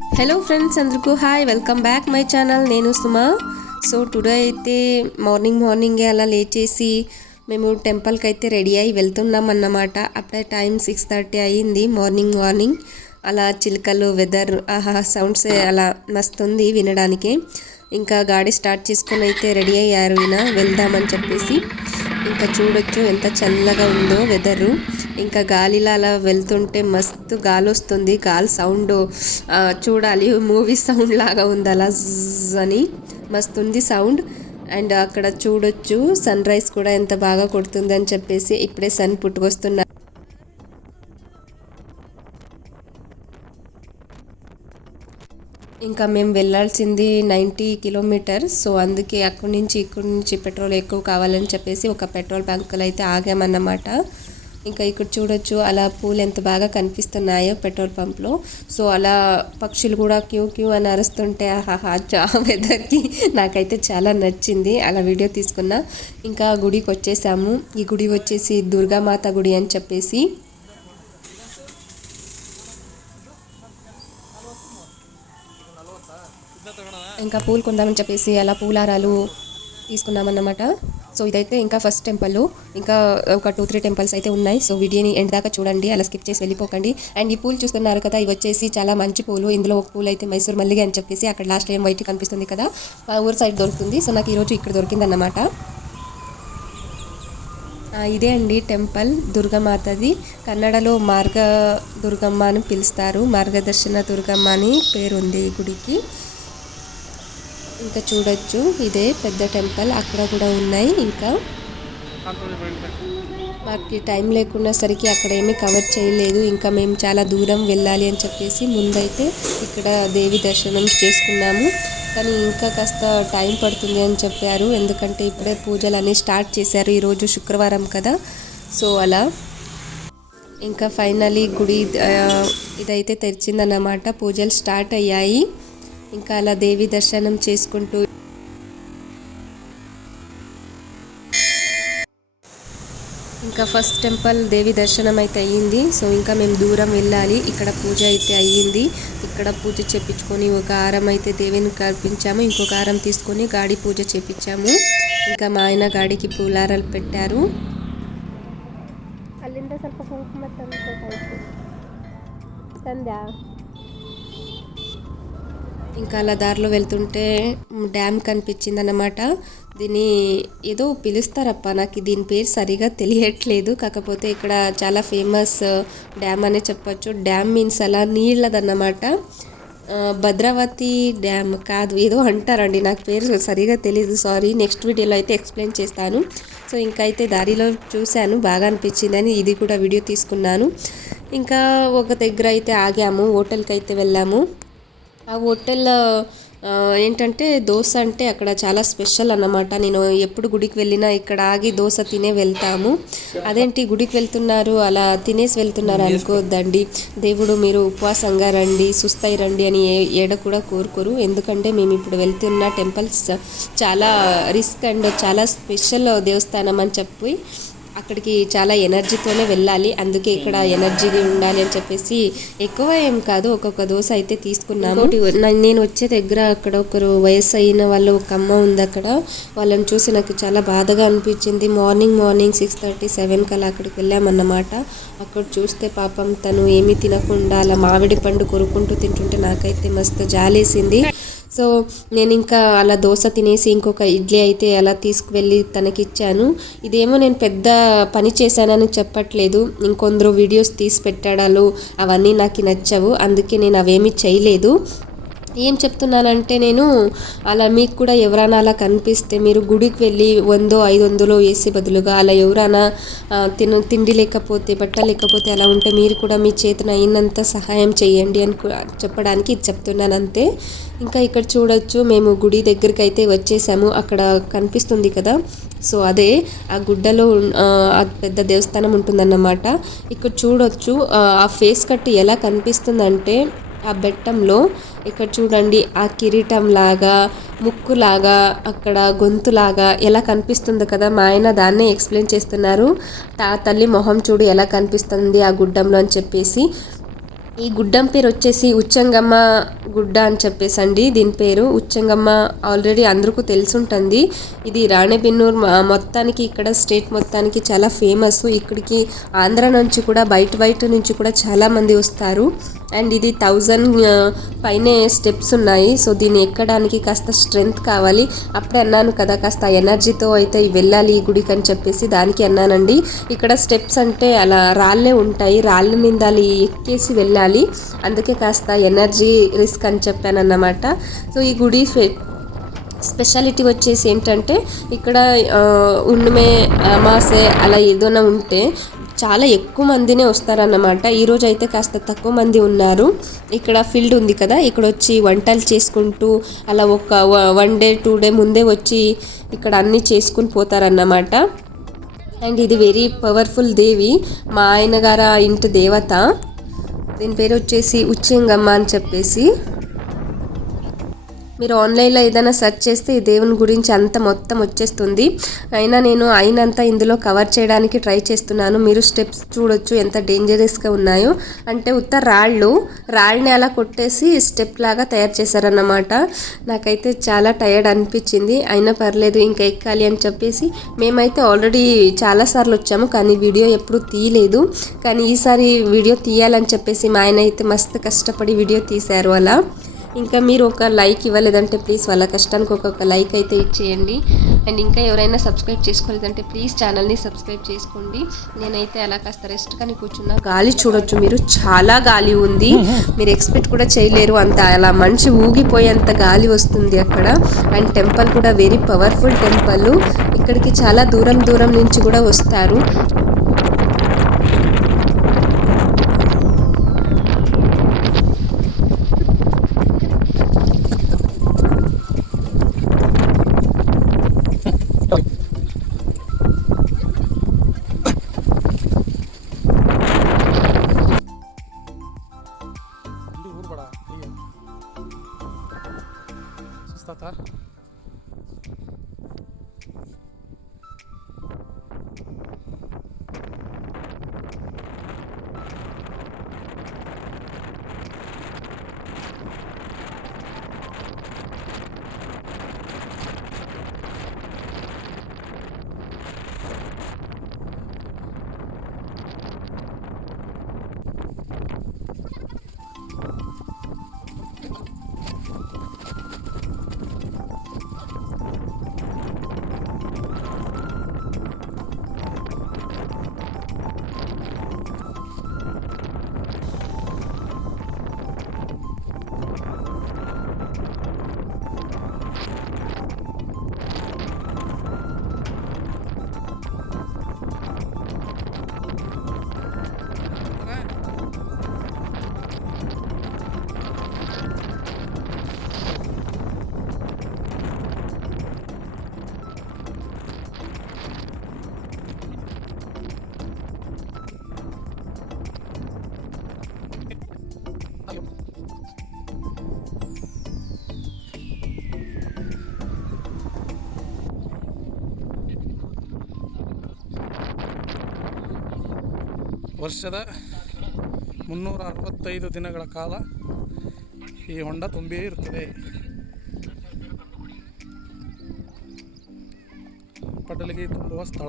Hello friends అందరికీ hi welcome back my channel నేను Suma. So today అయితే మార్నింగ్ మార్నింగే అలా లేచేసి మేము టెంపుల్కి అయితే రెడీ అయ్యి వెళ్తున్నాం అన్నమాట. అప్పుడే టైం సిక్స్ థర్టీ అయ్యింది మార్నింగ్ మార్నింగ్ అలా చిలుకలు వెదర్ ఆహా సౌండ్స్ అలా మస్తుంది వినడానికి. ఇంకా గాడి స్టార్ట్ చేసుకొని అయితే రెడీ అయ్యారు ఈయన. వెళ్దామని చెప్పేసి. ఇంకా చూడొచ్చు ఎంత చల్లగా ఉందో వెదరు ఇంకా గాలిలో అలా వెళ్తుంటే మస్తు గాలి వస్తుంది గాలి సౌండ్ చూడాలి మూవీ సౌండ్ లాగా ఉంది? అలా అని మస్తు ఉంది సౌండ్. అండ్ అక్కడ చూడొచ్చు సన్ రైజ్ కూడా ఎంత బాగా కొడుతుంది అని చెప్పేసి ఇప్పుడే సన్ పుట్టుకొస్తున్నా. ఇంకా మేము వెళ్ళాల్సింది నైంటీ కిలోమీటర్. సో అందుకే అక్కడి నుంచి ఇక్కడి నుంచి పెట్రోల్ ఎక్కువ కావాలని చెప్పేసి ఒక పెట్రోల్ బంకులో అయితే ఆగామన్నమాట. ఇంకా ఇక్కడ చూడొచ్చు అలా పూలు ఎంత బాగా కనిపిస్తున్నాయో పెట్రోల్ పంప్లో. సో అలా పక్షులు కూడా క్యూ క్యూ అని అరుస్తుంటే ఆహా చా వెదర్కి నాకైతే చాలా నచ్చింది. అలా వీడియో తీసుకున్నా. ఇంకా గుడికి వచ్చేసాము. ఈ గుడి వచ్చేసి దుర్గామాత గుడి అని చెప్పేసి. ఇంకా పూలు కొందామని చెప్పేసి అలా పూలారాలు తీసుకున్నామన్నమాట. సో ఇదైతే ఇంకా ఫస్ట్ టెంపుల్ ఇంకా ఒక టూ త్రీ టెంపుల్స్ అయితే ఉన్నాయి. సో వీడియోని ఎండ్ దాకా చూడండి. అలా స్కిప్ చేసి వెళ్ళిపోకండి. అండ్ ఈ పూలు చూస్తున్నారు కదా ఇవి వచ్చేసి చాలా మంచి పూలు. ఇందులో ఒక పూలు అయితే మైసూర్ మల్లిగా అని చెప్పేసి అక్కడ లాస్ట్ టైం వైట్ కనిపిస్తుంది కదా మా ఊరు సైడ్ దొరుకుతుంది. సో నాకు ఈరోజు ఇక్కడ దొరికిందన్నమాట. ఇదే అండి టెంపుల్ దుర్గమాతది. కన్నడలో మార్గ దుర్గమ్మ అని పిలుస్తారు. మార్గదర్శన దుర్గమ్మ అని పేరు ఉంది గుడికి. ఇంకా చూడొచ్చు. ఇదే పెద్ద టెంపుల్. అక్కడ కూడా ఉన్నాయి ఇంకా. మాకు టైం లేకున్నా సరికి అక్కడ ఏమీ కవర్ చేయలేదు. ఇంకా మేము చాలా దూరం వెళ్ళాలి అని చెప్పేసి ముందైతే ఇక్కడ దేవి దర్శనం చేసుకున్నాము. కానీ ఇంకా కాస్త టైం పడుతుంది అని చెప్పారు. ఎందుకంటే ఇప్పుడే పూజలు అన్నీ స్టార్ట్ చేశారు. ఈరోజు శుక్రవారం కదా. సో అలా. ఇంకా ఫైనలీ గుడి ఇదైతే తెరిచిందన్నమాట. పూజలు స్టార్ట్ అయ్యాయి. ఇంకా అలా దేవి దర్శనం చేసుకుంటూ ఇంకా ఫస్ట్ టెంపుల్ దేవి దర్శనం అయితే అయ్యింది సో ఇంకా మేము దూరం వెళ్ళాలి ఇక్కడ పూజ అయితే అయ్యింది ఇక్కడ పూజ చేపించుకొని ఒక హారం అయితే దేవిని కల్పించాము ఇంకొక హారం తీసుకొని గాడి పూజ చేపించాము ఇంకా మా ఆయన గాడికి పూలారాలు పెట్టారు ಅಲ್ಲಿಂದ ಸ್ವಲ್ಪ ಕುಂಕುಮ ತಂದ್ಬೇಕಾಯ್ತು ತಂದ್ಯಾ ఇంకా అలా దారిలో వెళ్తుంటే డ్యామ్ కనిపించింది అన్నమాట దీన్ని ఏదో పిలుస్తారప్ప నాకు దీని పేరు సరిగా తెలియట్లేదు. కాకపోతే ఇక్కడ చాలా ఫేమస్ డ్యామ్ అనే చెప్పొచ్చు. డ్యామ్ మీన్స్ అలా నీళ్ళదన్నమాట. భద్రావతి డ్యామ్ కాదు ఏదో అంటారండి. నాకు పేరు సరిగా తెలియదు సారీ. నెక్స్ట్ వీడియోలో అయితే ఎక్స్ప్లెయిన్ చేస్తాను. సో ఇంకా అయితే దారిలో చూశాను బాగా అనిపించిందని ఇది కూడా వీడియో తీసుకున్నాను. ఇంకా ఒక దగ్గర అయితే ఆగాము హోటల్కి అయితే వెళ్ళాము. ఆ హోటల్ ఏంటంటే దోశ అంటే అక్కడ చాలా స్పెషల్ అన్నమాట. నేను ఎప్పుడు గుడికి వెళ్ళినా ఇక్కడ ఆగి దోశ తినే వెళ్తాము. అదేంటి గుడికి వెళ్తున్నారు? అలా తినేసి వెళ్తున్నారు అనుకోవద్దండి దేవుడు మీరు ఉపవాసంగా రండి సుస్తాయి రండి అని ఏడ కూడా కోరుకోరు. ఎందుకంటే మేము ఇప్పుడు వెళ్తున్న టెంపుల్స్ చాలా రిస్క్ అండ్ చాలా స్పెషల్ దేవస్థానం అని చెప్పి అక్కడికి చాలా ఎనర్జీతోనే వెళ్ళాలి. అందుకే ఇక్కడ ఎనర్జీ ఉండాలి అని చెప్పేసి ఎక్కువ ఏం కాదు. ఒక్కొక్క దోశ అయితే తీసుకున్నాము. నేను వచ్చే దగ్గర అక్కడ ఒకరు వయసు అయిన వాళ్ళు ఒక అమ్మ ఉంది అక్కడ. వాళ్ళని చూసి నాకు చాలా బాధగా అనిపించింది. Morning morning six thirty seven కల్లా అక్కడికి వెళ్ళామన్నమాట. అక్కడ చూస్తే పాపం తను ఏమీ తినకుండా అలా మామిడి పండు కొరుకుంటూ తింటుంటే నాకైతే మస్తు జాలేసింది. సో నేను ఇంకా అలా దోశ తినేసి ఇంకొక ఇడ్లీ అయితే అలా తీసుకువెళ్ళి తనకిచ్చాను. ఇదేమో నేను పెద్ద పని చేశానని చెప్పట్లేదు. ఇంకొందరు వీడియోస్ తీసి పెట్టడాలు అవన్నీ నాకు నచ్చవు. అందుకే నేను అవేమీ చేయలేదు. ఏం చెప్తున్నానంటే నేను అలా మీకు కూడా ఎవరైనా అలా కనిపిస్తే మీరు గుడికి వెళ్ళి వందో ఐదు వందలో వేసే బదులుగా అలా ఎవరైనా తిన తిండి లేకపోతే బట్ట లేకపోతే అలా ఉంటే మీరు కూడా మీ చేతన అయినంత సహాయం చేయండి అని చెప్పడానికి ఇది చెప్తున్నాను అంతే. ఇంకా ఇక్కడ చూడొచ్చు మేము గుడి దగ్గరికి అయితే వచ్చేసాము. అక్కడ కనిపిస్తుంది కదా. సో అదే ఆ గుడ్డలో పెద్ద దేవస్థానం ఉంటుందన్నమాట. ఇక్కడ చూడొచ్చు ఆ, ఆ ఫేస్ కట్ ఎలా కనిపిస్తుందంటే ఆ బెట్టంలో ఇక్కడ చూడండి ఆ కిరీటం లాగా ముక్కులాగా అక్కడ గొంతులాగా ఎలా కనిపిస్తుంది కదా మా ఆయన దాన్నే ఎక్స్ప్లెయిన్ చేస్తున్నారు. తా తల్లి మొహం చూడు ఎలా కనిపిస్తుంది ఆ గుడ్డంలో అని చెప్పేసి. ఈ గుడ్డం పేరు వచ్చేసి ఉచ్చంగమ్మ గుడ్డ అని చెప్పేసి అండి దీని పేరు ఉచ్చంగమ్మ ఆల్రెడీ అందరికీ తెలుసుంటుంది. ఇది రాణెబెన్నూరు మొత్తానికి ఇక్కడ స్టేట్ మొత్తానికి చాలా ఫేమస్. ఇక్కడికి ఆంధ్ర నుంచి కూడా బయట బయట నుంచి కూడా చాలా మంది వస్తారు. అండ్ ఇది థౌజండ్ పైనే స్టెప్స్ ఉన్నాయి. సో దీన్ని ఎక్కడానికి కాస్త స్ట్రెంగ్త్ కావాలి. అప్పుడే అన్నాను కదా కాస్త ఎనర్జీతో అయితే వెళ్ళాలి ఈ గుడికి అని చెప్పేసి దానికి అన్నానండి. ఇక్కడ స్టెప్స్ అంటే అలా రాళ్ళే ఉంటాయి. రాళ్ళ మీద ఎక్కేసి వెళ్ళాలి. అందుకే కాస్త ఎనర్జీ రిస్క్ అని చెప్పానన్నమాట. సో ఈ గుడి స్పెషాలిటీ వచ్చేసి ఏంటంటే ఇక్కడ ఆ, అమాసే అలా ఏదైనా ఉంటే చాలా ఎక్కువ మందినే వస్తారన్నమాట. ఈరోజు అయితే కాస్త తక్కువ మంది ఉన్నారు. ఇక్కడ ఫీల్డ్ ఉంది కదా ఇక్కడ వచ్చి వంటలు చేసుకుంటూ అలా ఒక వన్ డే టూ డే ముందే వచ్చి ఇక్కడ అన్నీ చేసుకుని పోతారన్నమాట. అండ్ ఇది వెరీ పవర్ఫుల్ దేవి. మా ఆయన గారు ఇంటి దేవత. దీని పేరు వచ్చేసి ఉచ్చింగమ్మ అని చెప్పేసి. మీరు ఆన్లైన్లో ఏదైనా సెర్చ్ చేస్తే ఈ దేవుని గురించి అంత మొత్తం వచ్చేస్తుంది. అయినా నేను అయినంత ఇందులో కవర్ చేయడానికి ట్రై చేస్తున్నాను. మీరు స్టెప్స్ చూడొచ్చు ఎంత డేంజరస్గా ఉన్నాయో. అంటే ఉత్త రాళ్ళు రాళ్ళని అలా కొట్టేసి స్టెప్ లాగా తయారు చేశారన్నమాట. నాకైతే చాలా టయర్డ్ అనిపించింది. అయినా పర్లేదు ఇంకా ఎక్కాలి అని చెప్పేసి మేమైతే ఆల్రెడీ చాలాసార్లు వచ్చాము కానీ వీడియో ఎప్పుడూ తీయలేదు. కానీ ఈసారి వీడియో తీయాలని చెప్పేసి మా ఆయన అయితే మస్తు కష్టపడి వీడియో తీశారు అలా. ఇంకా మీరు ఒక లైక్ ఇవ్వలేదంటే ప్లీజ్ వాళ్ళ కష్టానికి ఒక్కొక్క లైక్ అయితే ఇచ్చేయండి. అండ్ ఇంకా ఎవరైనా సబ్స్క్రైబ్ చేసుకోలేదంటే ప్లీజ్ ఛానల్ని సబ్స్క్రైబ్ చేసుకోండి. నేనైతే అలా కాస్త రెస్ట్ కానీ కూర్చున్నా. గాలి చూడొచ్చు మీరు చాలా గాలి ఉంది. మీరు ఎక్స్పెక్ట్ కూడా చేయలేరు అంత అలా మంచి ఊగిపోయేంత గాలి వస్తుంది అక్కడ. అండ్ టెంపుల్ కూడా వెరీ పవర్ఫుల్ టెంపుల్. ఇక్కడికి చాలా దూరం దూరం నుంచి కూడా వస్తారు. ವರ್ಷದ ಮುನ್ನೂರ ಅರವತ್ತೈದು ದಿನಗಳ ಕಾಲ ಈ ಹೊಂಡ ತುಂಬಿಯೇ ಇರುತ್ತದೆ. ಪಟಲಿಗೆ ತುಂಬುವ ಸ್ಥಳ.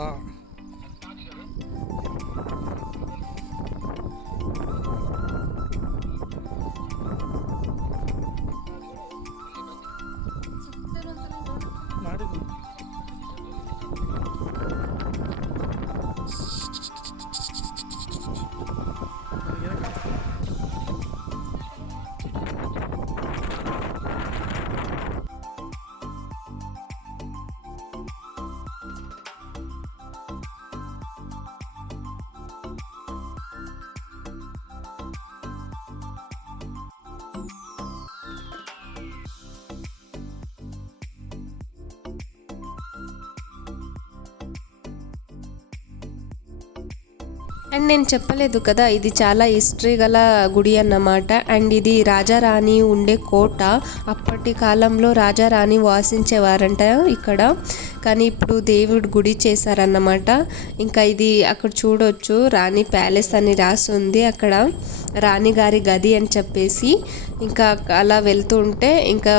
అండ్ నేను చెప్పలేదు కదా ఇది చాలా హిస్టరీ గల గుడి అన్నమాట. అండ్ ఇది రాజారాణి ఉండే కోట. అప్పటి కాలంలో రాజారాణి వాసించేవారంట ఇక్కడ. కానీ ఇప్పుడు దేవుడు గుడి చేశారన్నమాట. ఇంకా ఇది అక్కడ చూడొచ్చు. రాణి ప్యాలెస్ అని రాసి ఉంది అక్కడ. రాణిగారి గది అని చెప్పేసి ఇంకా అలా వెళ్తూ ఉంటే ఇంకా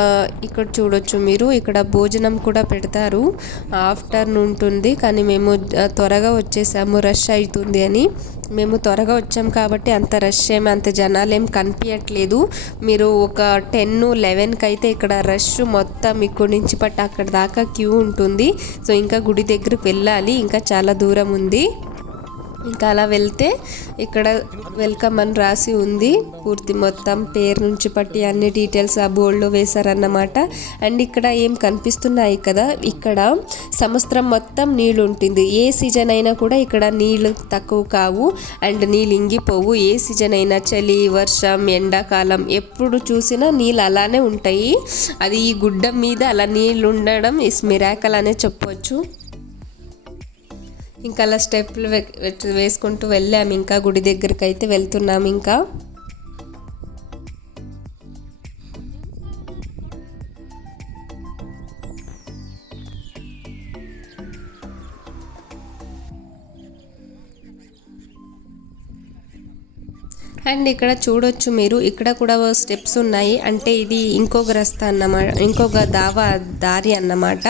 ఇక్కడ చూడొచ్చు మీరు. ఇక్కడ భోజనం కూడా పెడతారు. ఆఫ్టర్నూన్ ఉంటుంది కానీ మేము త్వరగా వచ్చేసాము. రష్ అవుతుంది అని మేము త్వరగా వచ్చాం కాబట్టి అంత రష్ ఏమి అంత జనాలు ఏం కనిపించట్లేదు మీరు ఒక టెన్ లెవెన్కి అయితే ఇక్కడ రష్ మొత్తం ఇక్కడి నుంచి పట్టు అక్కడ దాకా క్యూ ఉంటుంది. సో ఇంకా గుడి దగ్గరికి వెళ్ళాలి. ఇంకా చాలా దూరం ఉంది. ఇంకా అలా వెళ్తే ఇక్కడ వెల్కమ్ అని రాసి ఉంది. పూర్తి మొత్తం పేరు నుంచి పట్టి అన్ని డీటెయిల్స్ ఆ బోర్డులో వేశారన్నమాట. అండ్ ఇక్కడ ఏం కనిపిస్తున్నాయి కదా ఇక్కడ సంవత్సరం మొత్తం నీళ్ళు ఉంటుంది. ఏ సీజన్ అయినా కూడా ఇక్కడ నీళ్ళు తక్కువ కావు. అండ్ నీళ్ళు ఇంగిపోవు. ఏ సీజన్ అయినా చలి వర్షం ఎండాకాలం ఎప్పుడు చూసినా నీళ్ళు అలానే ఉంటాయి. అది ఈ గుడ్డ మీద అలా నీళ్ళు ఉండడం ఇస్ మిరాకల్ అనే చెప్పొచ్చు. ఇంకా అలా స్టెప్లు వేసుకుంటూ వెళ్ళాము ఇంకా గుడి దగ్గరికి అయితే వెళ్తున్నాం ఇంకా. అండ్ ఇక్కడ చూడొచ్చు మీరు ఇక్కడ కూడా స్టెప్స్ ఉన్నాయి. అంటే ఇది ఇంకొక రస్తా అన్నమాట ఇంకొక దావా దారి అన్నమాట.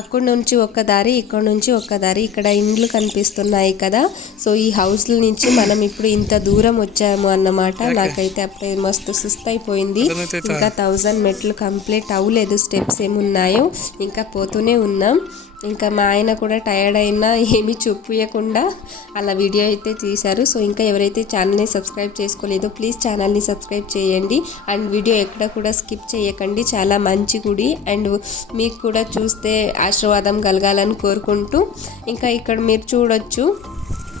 అక్కడ నుంచి ఒక దారి ఇక్కడ నుంచి ఒక దారి ఇక్కడ ఇండ్లు కనిపిస్తున్నాయి కదా. సో ఈ హౌస్ల నుంచి మనం ఇప్పుడు ఇంత దూరం వచ్చాము అన్నమాట. నాకైతే అప్పుడే మస్తు సుస్తైపోయింది ఇంకా థౌజండ్ మెట్లు కంప్లీట్ అవ్వలేదు స్టెప్స్ ఏమున్నాయో. ఇంకా పోతూనే ఉన్నాం. ఇంకా మా ఆయన కూడా టైర్డ్ అయినా ఏమీ చూపించకుండా అలా వీడియో అయితే తీశారు. సో ఇంకా ఎవరైతే ఛానల్ని సబ్స్క్రైబ్ చేసుకోలేదో ప్లీజ్ ఛానల్ని సబ్స్క్రైబ్ చేయండి. అండ్ వీడియో ఎక్కడ కూడా స్కిప్ చేయకండి. చాలా మంచి గుడి. అండ్ మీకు కూడా చూస్తే ఆశీర్వాదం కలగాలని కోరుకుంటూ. ఇంకా ఇక్కడ మీరు చూడొచ్చు.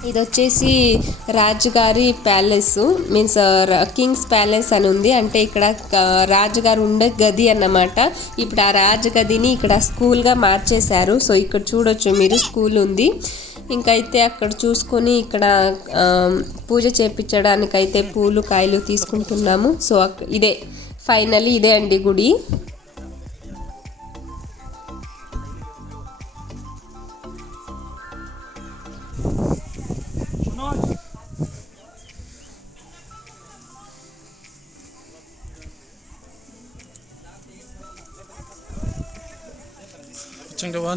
ఇది వచ్చేసి రాజుగారి ప్యాలెస్ మీన్స్ కింగ్స్ ప్యాలెస్ అని ఉంది. అంటే ఇక్కడ రాజుగారు ఉండే గది అన్నమాట. ఇప్పుడు ఆ రాజగదిని ఇక్కడ స్కూల్గా మార్చేశారు. సో ఇక్కడ చూడొచ్చు మీరు స్కూల్ ఉంది. ఇంకైతే అక్కడ చూసుకొని ఇక్కడ ఆ, పూజ చేపించడానికైతే పూలు కాయలు తీసుకుంటున్నాము. సో ఇదే ఫైనల్లీ ఇదే అండి గుడి.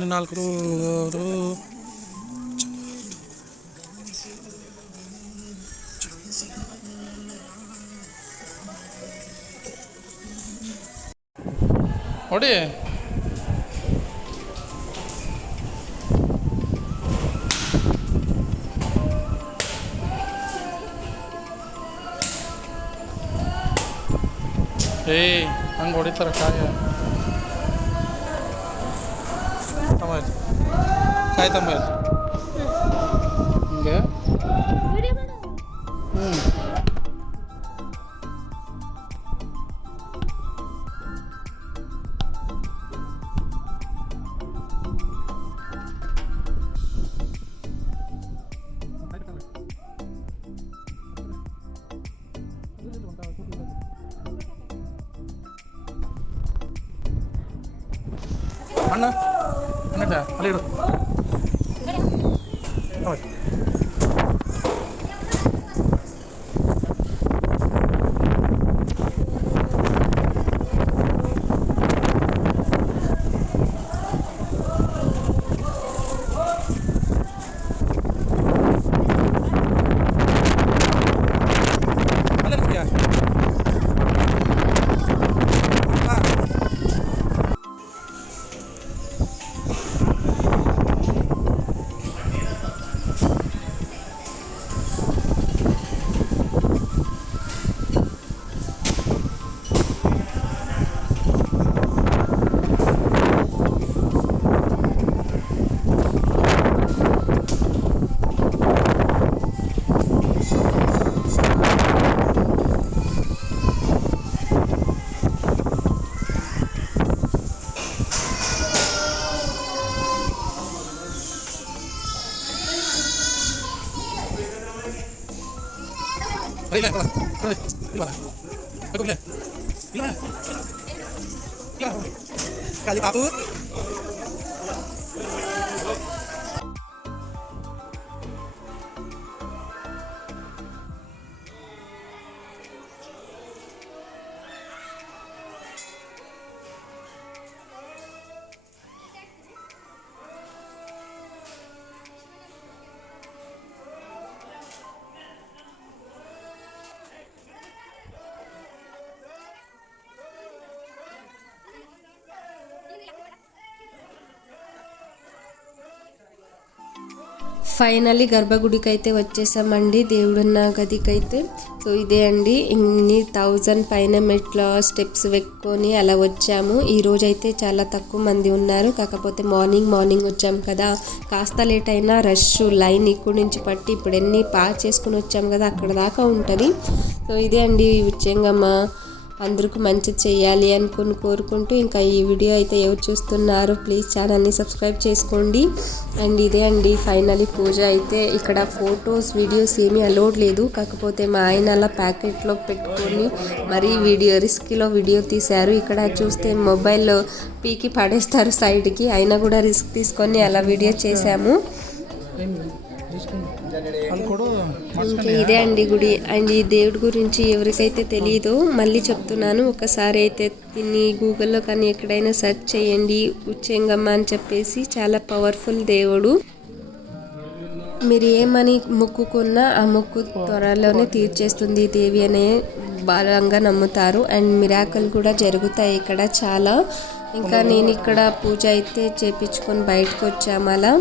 ಹದಿನಾಲ್ಕರು ನೋಡಿ ಏ ಹಂಗೆ ಹೊಡಿತಾರೆ ಕಾಯ ಕಾಯಿ ತಮ್ಮ ಇಲ್ಲಿ. ಹಿಂಗೆ ಹ್ಞೂ ಅಣ್ಣ ಅಣ್ಣ ಅಲ್ಲಿ Oy. Tahun finally గర్భగుడికి అయితే వచ్చేసామండి దేవుడున్న గదికైతే. సో ఇదే అండి. ఇన్ని థౌజండ్ పైన మెట్ల స్టెప్స్ వెక్కొని అలా వచ్చాము. ఈరోజు అయితే చాలా తక్కువ మంది ఉన్నారు. కాకపోతే మార్నింగ్ మార్నింగ్ వచ్చాము కదా. కాస్త లేట్ అయినా రష్ లైన్ ఇక్కడి నుంచి పట్టి ఇప్పుడు ఎన్ని పాస్ చేసుకుని వచ్చాము కదా అక్కడ దాకా ఉంటుంది. సో ఇదే అండి ఉచ్చంగమ్మ అందరికి మంచి చేయాలి అనుకుని కోరుకుంటూ ఇంకా ఈ వీడియో అయితే ఎవరు చూస్తున్నారు ప్లీజ్ ఛానల్ని సబ్స్క్రైబ్ చేసుకోండి. అండ్ ఇదే అండి ఫైనలీ పూజ అయితే. ఇక్కడ ఫొటోస్ వీడియోస్ ఏమీ అలౌడ్ లేదు. కాకపోతే మా ఆయన అలా ప్యాకెట్లో పెట్టుకొని మరీ వీడియో రిస్క్లో వీడియో తీశారు. ఇక్కడ చూస్తే మొబైల్లో పీకి పడేస్తారు సైడ్కి. అయినా కూడా రిస్క్ తీసుకొని అలా వీడియో చేశాము. కూడా ఇంకా ఇదే అండి గుడి. అండ్ ఈ దేవుడి గురించి ఎవరికైతే తెలియదో మళ్ళీ చెప్తున్నాను. ఒకసారి అయితే దీన్ని గూగుల్లో కానీ ఎక్కడైనా సెర్చ్ చేయండి. ఉచ్చెంగమ్మ అని చెప్పేసి చాలా పవర్ఫుల్ దేవుడు. మీరు ఏమని మొక్కుకున్నా ఆ మొక్కు త్వరలోనే తీర్చేస్తుంది దేవి అనే బలంగా నమ్ముతారు. అండ్ మిరాకల్ కూడా జరుగుతాయి ఇక్కడ చాలా. ఇంకా నేను ఇక్కడ పూజ అయితే చేపించుకొని బయటకు వచ్చాము అలా.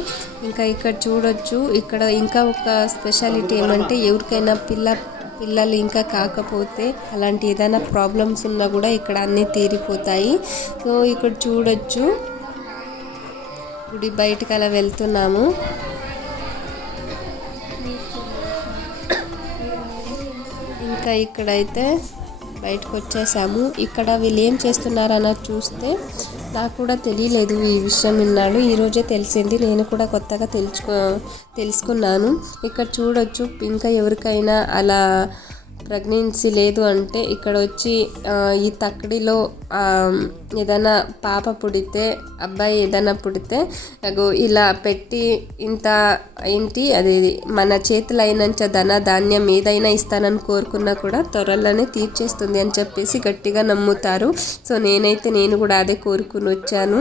ఇంకా ఇక్కడ చూడొచ్చు. ఇక్కడ ఇంకా ఒక స్పెషాలిటీ ఏమంటే ఎవరికైనా పిల్ల పిల్లలు ఇంకా కాకపోతే అలాంటి ఏదైనా ప్రాబ్లమ్స్ ఉన్నా కూడా ఇక్కడ అన్నీ తీరిపోతాయి. సో ఇక్కడ చూడొచ్చు. గుడి బయటకు అలా వెళ్తున్నాము. ఇంకా ఇక్కడైతే బయటకు వచ్చేసాము ఇక్కడ వీళ్ళు ఏం చేస్తున్నారని చూస్తే నాకు కూడా తెలియలేదు ఈ విషయం విన్నాడు ఈరోజే తెలిసింది. నేను కూడా కొత్తగా తెలుసుకో తెలుసుకున్నాను. ఇక్కడ చూడొచ్చు. ఇంకా ఎవరికైనా అలా ప్రెగ్నెన్సీ లేదు అంటే ఇక్కడ వచ్చి ఈ తక్కడిలో ఏదైనా పాప పుడితే అబ్బాయి ఏదైనా పుడితే అగో ఇలా పెట్టి ఇంత ఏంటి అది మన చేతులు అయినంత ధన ధాన్యం ఏదైనా ఇస్తానని కోరుకున్నా కూడా త్వరలోనే తీర్చేస్తుంది అని చెప్పేసి గట్టిగా నమ్ముతారు. సో నేనైతే నేను కూడా అదే కోరుకుని వచ్చాను.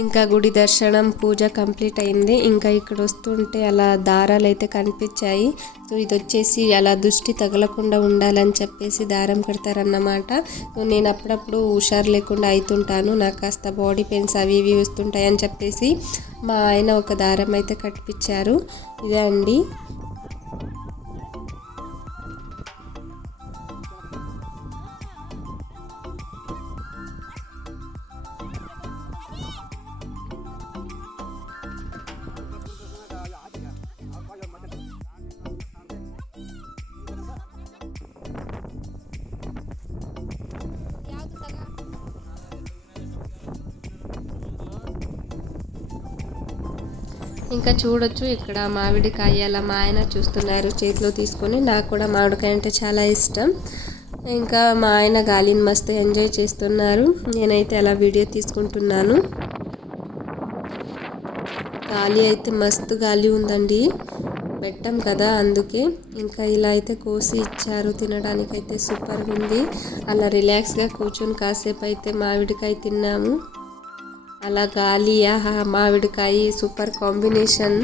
ఇంకా గుడి దర్శనం పూజ కంప్లీట్ అయింది. ఇంకా ఇక్కడ వస్తుంటే అలా దారాలు అయితే కనిపించాయి. సో ఇది వచ్చేసి అలా దృష్టి తగలకుండా ఉండాలని చెప్పేసి దారం కడతారన్నమాట. సో నేను అప్పుడప్పుడు హుషారు లేకుండా అవుతుంటాను నాకు కాస్త బాడీ పెయిన్స్ అవి ఇవి వస్తుంటాయి అని చెప్పేసి మా ఆయన ఒక దారం అయితే కట్టిపించారు ఇదే అండి. ఇంకా చూడొచ్చు. ఇక్కడ మామిడికాయ అలా మా ఆయన చూస్తున్నారు. చేతిలో తీసుకొని నాకు కూడా మామిడికాయ అంటే చాలా ఇష్టం. ఇంకా మా ఆయన గాలిని మస్తు ఎంజాయ్ చేస్తున్నారు. నేనైతే అలా వీడియో తీసుకుంటున్నాను. గాలి అయితే మస్తు గాలి ఉందండి. పెట్టాం కదా అందుకే. ఇంకా ఇలా అయితే కోసి ఇచ్చారు. తినడానికి అయితే సూపర్గా ఉంది. అలా రిలాక్స్గా కూర్చొని కాసేపు అయితే మామిడికాయ తిన్నాము. అలా గాలి ఆహా మామిడికాయ సూపర్ కాంబినేషన్.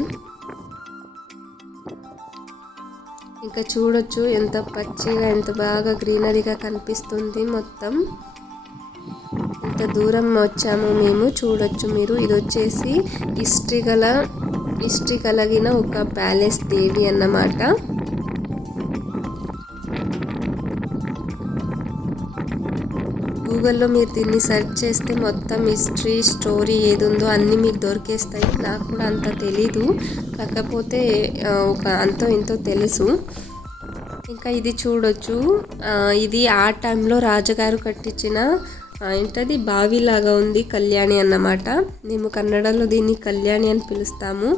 ఇంకా చూడొచ్చు ఎంత పచ్చిగా ఎంత బాగా గ్రీనరీగా కనిపిస్తుంది మొత్తం. ఇంత దూరం వచ్చాము మేము చూడొచ్చు మీరు. ఇది వచ్చేసి హిస్టరీ గల హిస్టరీ కలిగిన ఒక ప్యాలెస్ దేవి అన్నమాట. గూగుల్లో మీరు దీన్ని సెర్చ్ చేస్తే మొత్తం హిస్టరీ స్టోరీ ఏది ఉందో అన్నీ మీకు దొరికేస్తాయి. నాకు కూడా అంత తెలీదు. కాకపోతే ఒక అంతో ఎంతో తెలుసు. ఇంకా ఇది చూడొచ్చు. ఇది ఆ టైంలో రాజుగారు కట్టించిన ఏంటది? బావిలాగా ఉంది కళ్యాణి అన్నమాట. మేము కన్నడలో దీన్ని కళ్యాణి అని పిలుస్తాము.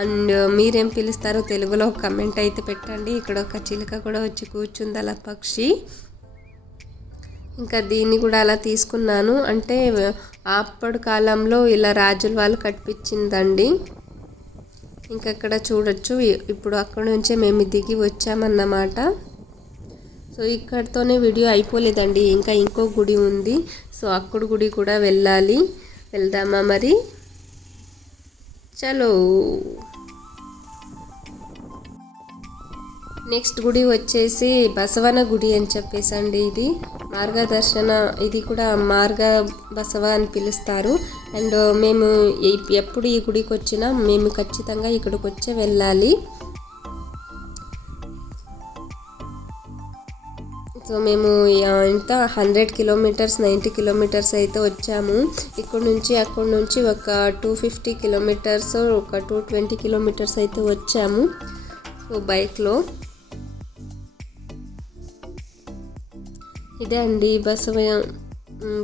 అండ్ మీరేం పిలుస్తారో తెలుగులో ఒక కమెంట్ అయితే పెట్టండి. ఇక్కడ ఒక చిలుక కూడా వచ్చి కూర్చుంది అలా పక్షి. ఇంకా దీన్ని కూడా అలా తీసుకున్నాను. అంటే అప్పటి కాలంలో ఇలా రాజుల వాళ్ళు కట్టించిందండి. ఇంకా ఇక్కడ చూడొచ్చు. ఇప్పుడు అక్కడ నుంచే మేము దిగి వచ్చామన్నమాట. సో సో ఇక్కడితోనే వీడియో అయిపోలేదండి. ఇంకా ఇంకో గుడి ఉంది. సో అక్కడ గుడి కూడా వెళ్ళాలి. వెళ్దామా మరి? చలో. నెక్స్ట్ గుడి వచ్చేసి బసవన గుడి అని చెప్పేసి అండి ఇది. మార్గదర్శన ఇది కూడా మార్గ బసవ అని పిలుస్తారు. అండ్ మేము ఎప్పుడు ఈ గుడికి వచ్చినా మేము ఖచ్చితంగా ఇక్కడికి వచ్చే వెళ్ళాలి. సో మేము ఇంత ఎంత హండ్రెడ్ కిలోమీటర్స్ నైంటీ కిలోమీటర్స్ అయితే వచ్చాము. ఇక్కడ నుంచి అక్కడ నుంచి ఒక టూ ఫిఫ్టీ కిలోమీటర్స్ ఒక టూ ట్వంటీ కిలోమీటర్స్ అయితే వచ్చాము. సో బైక్లో. ఇదే అండి బసవ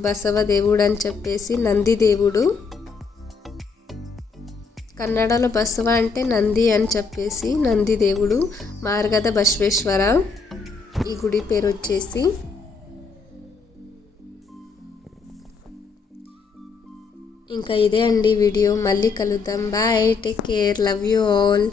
బసవ దేవుడు అని చెప్పేసి నంది దేవుడు. కన్నడలో బసవ అంటే నంది అని చెప్పేసి నంది దేవుడు మార్గద బసవేశ్వర ఈ గుడి పేరు వచ్చేసి. ఇంకా ఇదే అండి వీడియో మళ్ళీ కలుద్దాం. Bye take care love you all.